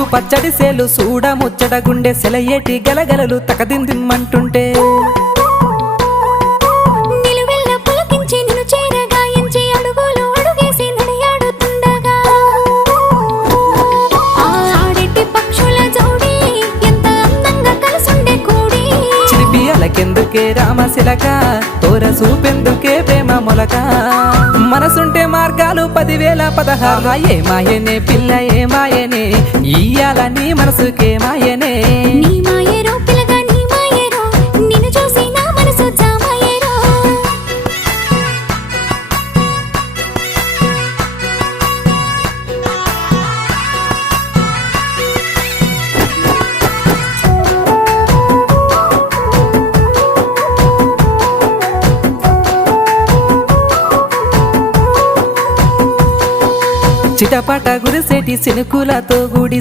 ముద్దు పచ్చడి సేలు సూడ ముచ్చట గుండె సెలయేటి గలగలలు తకదిందిమ్మంటుంటే నిలువెల్ల పులకించి నిన్ను చేరగాయించి అడుగులు అడుగేసి నడియాడుతుండగా ఆడెట్టి పక్షుల జోడి ఎంత అందంగా కలుసుండే కూడి చిలిపి అలకెందుకే రామశిలక తోర సూపెందుకే ప్రేమ మొలక మనసుంటే మార్గాలు 10,016 ఏ మాయనే పిల్ల ఏ మాయనే ఇయ్యాల నీ మనసుకే మాయనే నీ మాయేరో పిల్లగా నీ మాయేరో నిన్ను చూసి నా మనసు జామాయేరో చిటపట గురిసేటి సినుకులతో గుడి